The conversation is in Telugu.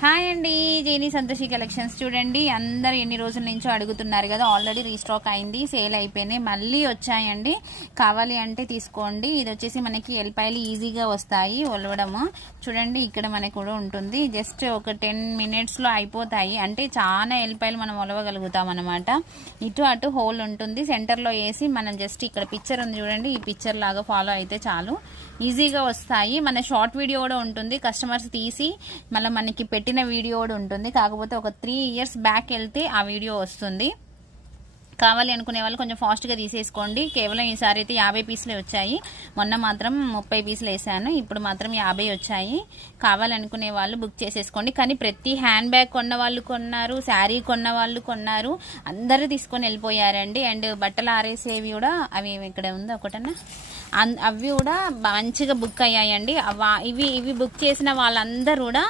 హాయ్ అండి, జేనీ సంతోషి కలెక్షన్స్. చూడండి, అందరు ఎన్ని రోజుల నుంచో అడుగుతున్నారు కదా, ఆల్రెడీ రీస్టాక్ అయింది, సేల్ అయిపోయినాయి, మళ్ళీ వచ్చాయండి. కావాలి అంటే తీసుకోండి. ఇది వచ్చేసి మనకి ఎల్లిపాయలు ఈజీగా వస్తాయి ఒలవడము. చూడండి, ఇక్కడ మనకి కూడా ఉంటుంది. జస్ట్ ఒక 10 minutesలో అయిపోతాయి. అంటే చాలా ఎల్లిపాయలు మనం ఒలవగలుగుతాం అనమాట. ఇటు అటు హోల్ ఉంటుంది, సెంటర్లో వేసి మనం జస్ట్ ఇక్కడ పిక్చర్ ఉంది చూడండి, ఈ పిక్చర్ లాగా ఫాలో అయితే చాలు, ఈజీగా వస్తాయి. మన షార్ట్ వీడియో కూడా ఉంటుంది, కస్టమర్స్ తీసి మళ్ళీ మనకి పెట్టిన వీడియో కూడా ఉంటుంది. కాకపోతే ఒక 3 years బ్యాక్ వెళ్తే ఆ వీడియో వస్తుంది. కావాలి అనుకునే వాళ్ళు కొంచెం ఫాస్ట్గా తీసేసుకోండి. కేవలం ఈసారి అయితే 50 పీసులే వచ్చాయి. మొన్న మాత్రం 30 పీసులు వేసాను, ఇప్పుడు మాత్రం 50 వచ్చాయి. కావాలనుకునే వాళ్ళు బుక్ చేసేసుకోండి. కానీ ప్రతి హ్యాండ్ బ్యాగ్ కొన్న వాళ్ళు కొన్నారు, శారీ కొన్న వాళ్ళు కొన్నారు, అందరూ తీసుకొని వెళ్ళిపోయారండి. అండ్ బట్టలు ఆరేసేవి కూడా, అవి ఇక్కడ ఉంది ఒకటన్నా, అవి కూడా మంచిగా బుక్ అయ్యాయండి. ఇవి బుక్ చేసిన వాళ్ళందరూ కూడా